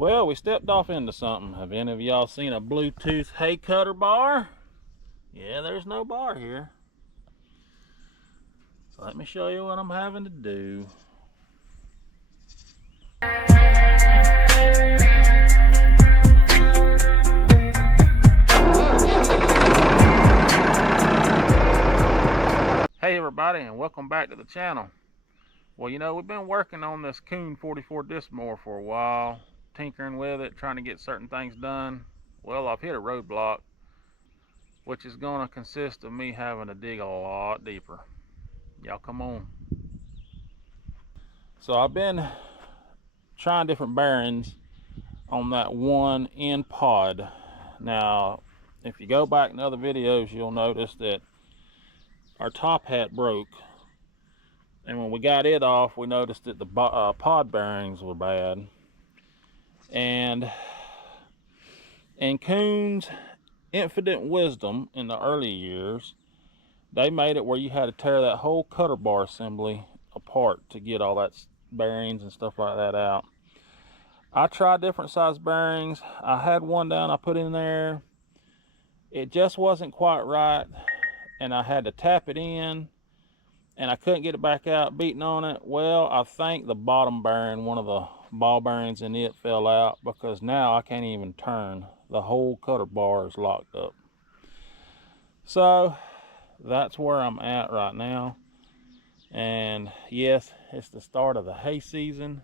Well, we stepped off into something. Have any of y'all seen a Bluetooth hay cutter bar? Yeah, there's no bar here. So let me show you what I'm having to do. Hey everybody, and welcome back to the channel. Well, you know, we've been working on this Kuhn 44 disc mower for a while, tinkering with it, trying to get certain things done. Well, I've hit a roadblock, which is going to consist of me having to dig a lot deeper. Y'all come on. So I've been trying different bearings on that one end pod. Now, if you go back in other videos, you'll notice that our top hat broke. And when we got it off, we noticed that the pod bearings were bad. And in Kuhn's infinite wisdom in the early years, they made it where you had to tear that whole cutter bar assembly apart to get all that bearings and stuff like that out. I tried different size bearings. I had one down I put in there. It just wasn't quite right, and I had to tap it in, and I couldn't get it back out, beating on it. Well, I think the bottom bearing, one of the ball bearings in it, fell out, because now I can't even turn. The whole cutter bar is locked up. So that's where I'm at right now. And yes, it's the start of the hay season,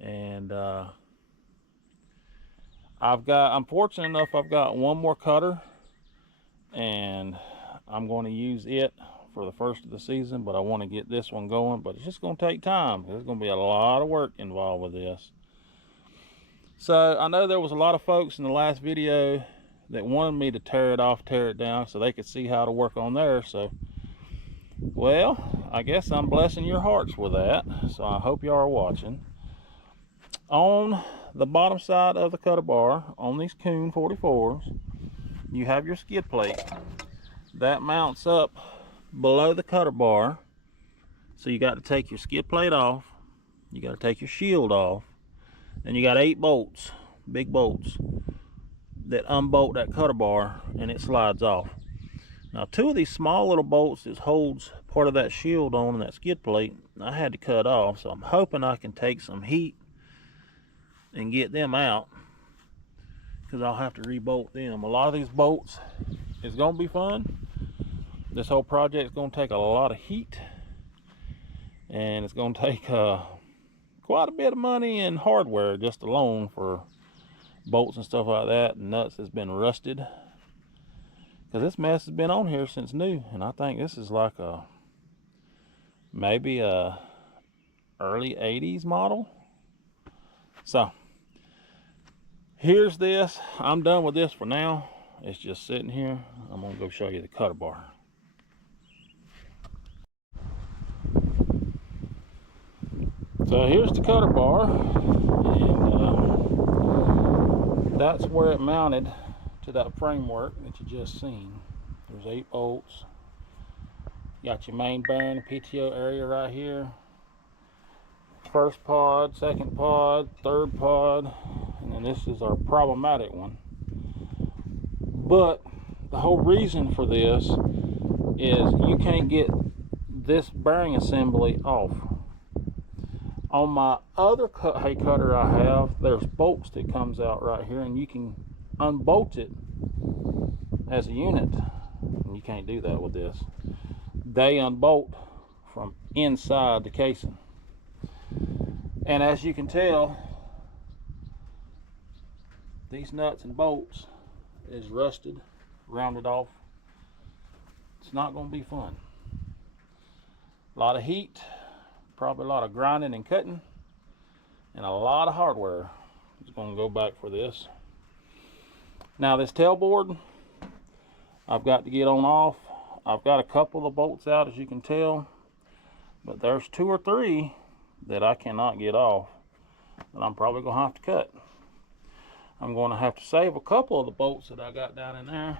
and I'm fortunate enough, I've got one more cutter, and I'm going to use it for the first of the season, but I want to get this one going. But it's just going to take time. There's going to be a lot of work involved with this. So I know there was a lot of folks in the last video that wanted me to tear it off, tear it down, so they could see how to work on there. So, well, I guess I'm blessing your hearts with that. So I hope you are watching. On the bottom side of the cutter bar, on these Kuhn 44s, you have your skid plate. That mounts up below the cutter bar. So you got to take your skid plate off. You got to take your shield off. And you got 8 bolts, big bolts, that unbolt that cutter bar, and it slides off. Now, 2 of these small little bolts that holds part of that shield on and that skid plate, I had to cut off. So I'm hoping I can take some heat and get them out, because I'll have to re-bolt them. A lot of these bolts is going to be fun. This whole project is going to take a lot of heat, and it's going to take quite a bit of money and hardware just alone for bolts and stuff like that. Nuts has been rusted, because this mess has been on here since new, and I think this is like maybe a early 80s model. So here's this. I'm done with this for now. It's just sitting here. I'm gonna go show you the cutter bar. So here's the cutter bar, and that's where it mounted to that framework that you just seen. There's 8 bolts. You got your main bearing, PTO area right here. First pod, second pod, third pod, and then this is our problematic one. But the whole reason for this is you can't get this bearing assembly off. On my other hay cutter I have, there's bolts that comes out right here, and you can unbolt it as a unit. And you can't do that with this. They unbolt from inside the casing. And as you can tell, these nuts and bolts is rusted, rounded off. It's not going to be fun. A lot of heat, probably a lot of grinding and cutting, and a lot of hardware is going to go back for this. Now this tailboard, I've got to get on off. I've got a couple of bolts out, as you can tell, but there's 2 or 3 that I cannot get off, that I'm probably going to have to cut. I'm going to have to save a couple of the bolts that I got down in there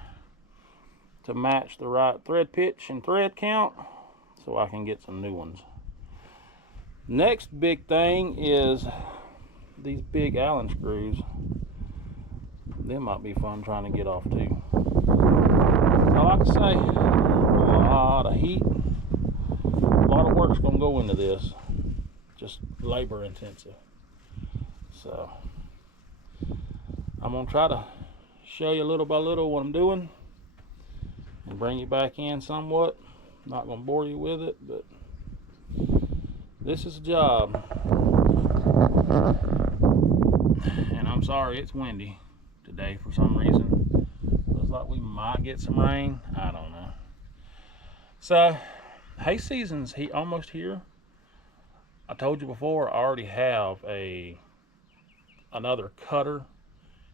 to match the right thread pitch and thread count, so I can get some new ones. Next big thing is these big Allen screws, they might be fun trying to get off too. So like I say, a lot of heat, a lot of work's gonna go into this, just labor intensive. So I'm gonna try to show you little by little what I'm doing and bring you back in somewhat. Not gonna bore you with it, but this is a job. And I'm sorry it's windy today for some reason. Looks like we might get some rain. I don't know. So hay season's almost here. I told you before, I already have another cutter.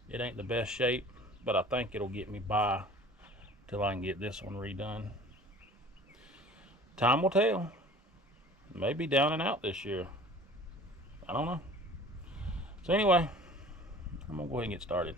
It ain't the best shape, but I think it'll get me by till I can get this one redone. Time will tell. Maybe down and out this year. I don't know. So anyway, I'm gonna go ahead and get started.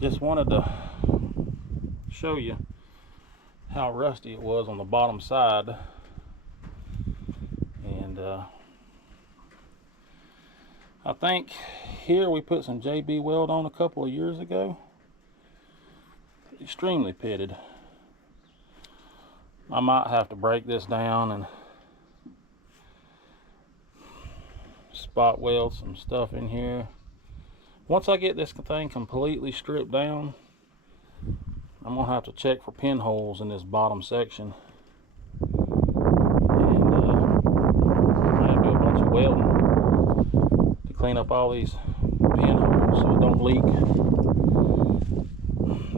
Just wanted to show you how rusty it was on the bottom side, and I think here we put some JB weld on a couple of years ago. Extremely pitted. I might have to break this down and spot weld some stuff in here. Once I get this thing completely stripped down, I'm gonna have to check for pinholes in this bottom section, and I have to do a bunch of welding to clean up all these pinholes so it don't leak.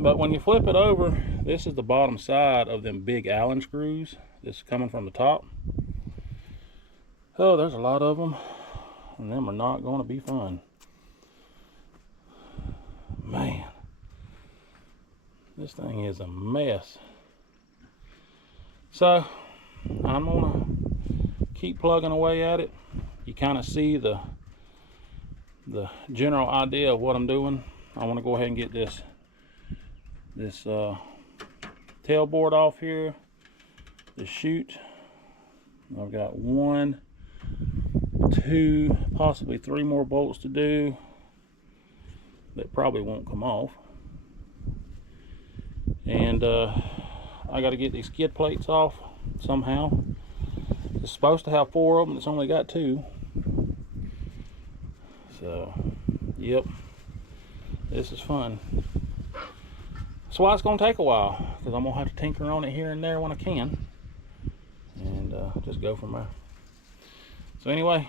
But when you flip it over, this is the bottom side of them big Allen screws. This is coming from the top. Oh, there's a lot of them, and them are not going to be fun. Man, this thing is a mess. So I'm gonna keep plugging away at it. You kind of see the general idea of what I'm doing. I want to go ahead and get this tailboard off here, the chute. I've got 1, 2, possibly 3 more bolts to do that probably won't come off, and I got to get these skid plates off somehow. It's supposed to have 4 of them, it's only got 2. So yep, this is fun. That's why it's going to take a while, because I'm going to have to tinker on it here and there when I can, and just go from there. So anyway,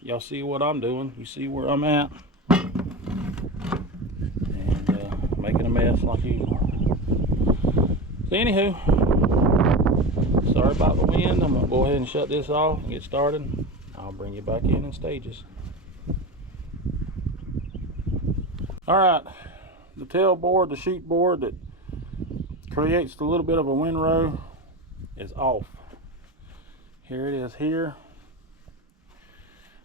y'all see what I'm doing, you see where I'm at, and making a mess like usual. So anywho, sorry about the wind. I'm gonna go ahead and shut this off and get started. I'll bring you back in stages. All right, the tail board, the chute board that creates a little bit of a windrow is off. Here it is here.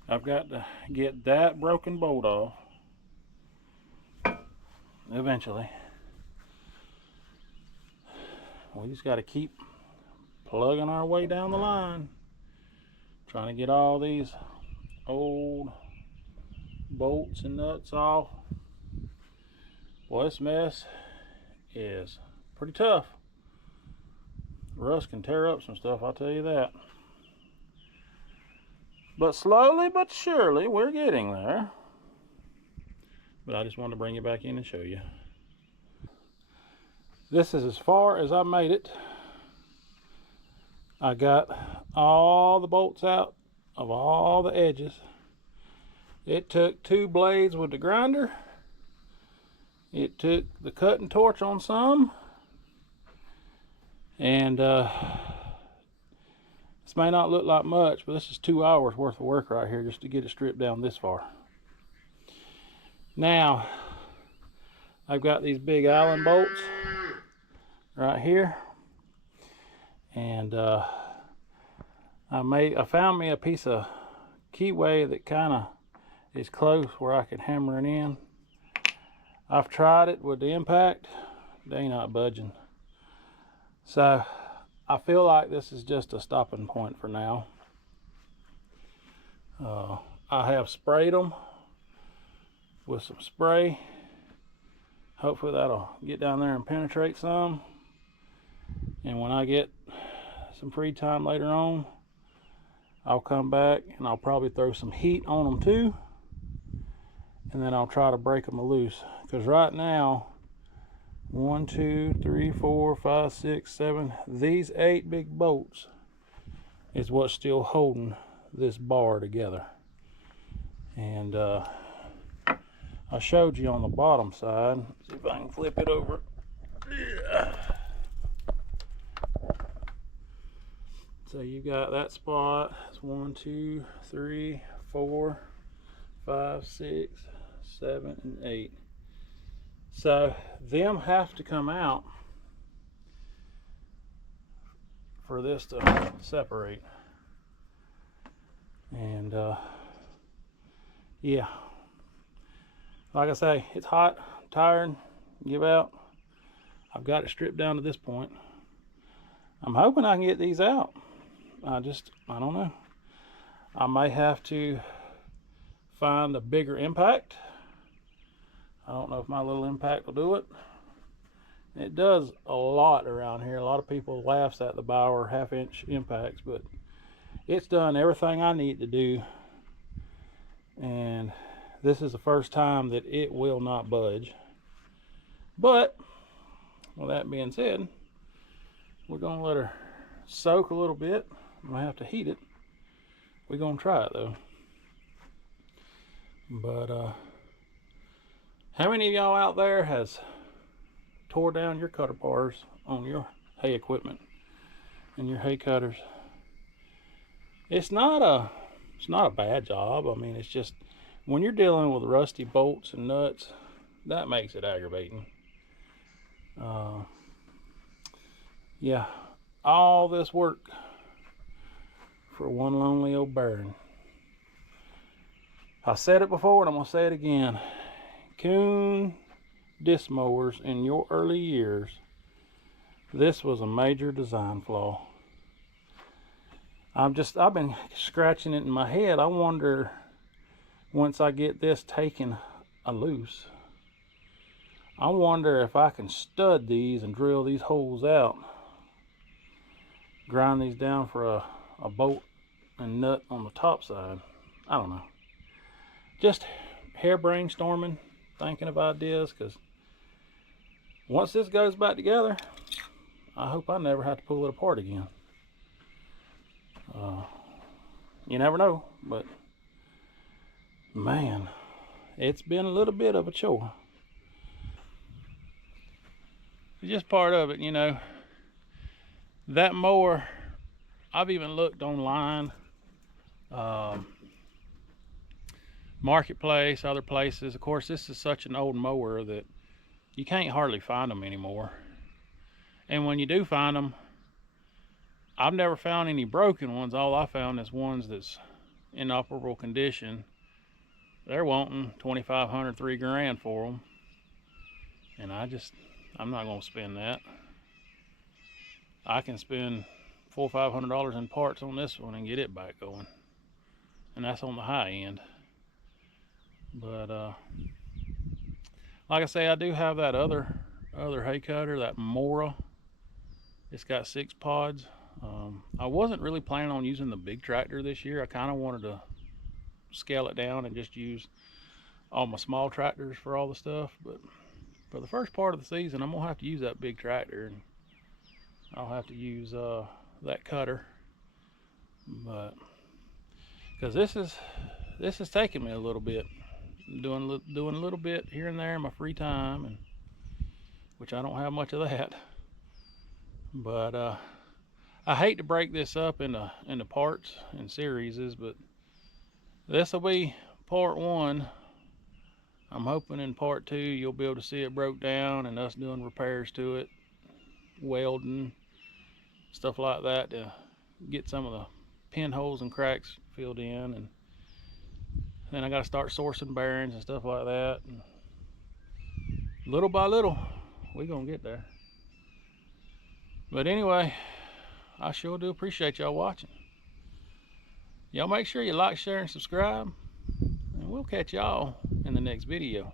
I've got to get that broken bolt off eventually. We just got to keep plugging our way down the line, trying to get all these old bolts and nuts off. Well, this mess is pretty tough. Rust can tear up some stuff, I'll tell you that. But slowly but surely, we're getting there. But I just wanted to bring it back in and show you. This is as far as I made it. I got all the bolts out of all the edges. It took 2 blades with the grinder. It took the cutting torch on some. And this may not look like much, but this is 2 hours worth of work right here just to get it stripped down this far. Now, I've got these big Allen bolts right here, and I found me a piece of keyway that kind of is close where I can hammer it in. I've tried it with the impact, they ain't not budging. So I feel like this is just a stopping point for now. I have sprayed them with some spray. Hopefully that'll get down there and penetrate some. And when I get some free time later on, I'll come back and I'll probably throw some heat on them too. And then I'll try to break them loose. Because right now, 1, 2, 3, 4, 5, 6, 7, these 8 big bolts is what's still holding this bar together. And I showed you on the bottom side. See if I can flip it over. So you got that spot. It's 1, 2, 3, 4, 5, 6, 7, and 8. So them have to come out for this to separate. And yeah, like I say, it's hot, I'm tired, give out. I've got it stripped down to this point. I'm hoping I can get these out. I don't know. I may have to find a bigger impact. I don't know if my little impact will do it. It does a lot around here. A lot of people laughs at the Bauer 1/2-inch impacts, but it's done everything I need to do. And this is the first time that it will not budge. But with that being said, we're gonna let her soak a little bit. I'm gonna have to heat it. We're gonna try it though. But how many of y'all out there has tore down your cutter bars on your hay equipment and your hay cutters? It's not a bad job. I mean, it's just when you're dealing with rusty bolts and nuts, that makes it aggravating. Yeah, all this work for one lonely old bearing. I said it before and I'm gonna say it again. Kuhn disc mowers in your early years, this was a major design flaw. I've been scratching it in my head. I wonder, once I get this taken loose, I wonder if I can stud these and drill these holes out, grind these down for a bolt and nut on the top side. I don't know. Just hair brainstorming, thinking of ideas, because once this goes back together, I hope I never have to pull it apart again. You never know, but man, it's been a little bit of a chore. It's just part of it, you know. That mower, I've even looked online, Marketplace, other places. Of course, this is such an old mower that you can't hardly find them anymore. And when you do find them, I've never found any broken ones. All I found is ones that's in operable condition. They're wanting $2,500, $3,000 for them, and I'm not going to spend that. I can spend $400 or $500 in parts on this one and get it back going, and that's on the high end. But like I say, I do have that other hay cutter, that mower. It's got 6 pods. I wasn't really planning on using the big tractor this year. I kind of wanted to scale it down and just use all my small tractors for all the stuff, but for the first part of the season I'm gonna have to use that big tractor, and I'll have to use that cutter, but because this is taking me a little bit. I'm doing a little bit here and there in my free time, and which I don't have much of that, but I hate to break this up into parts and series, but this will be part 1. I'm hoping in part 2 you'll be able to see it broke down and us doing repairs to it, welding, stuff like that, to get some of the pinholes and cracks filled in, and then I got to start sourcing bearings and stuff like that, and little by little we're gonna get there. But anyway, I sure do appreciate y'all watching. Y'all make sure you like, share, and subscribe, and we'll catch y'all in the next video.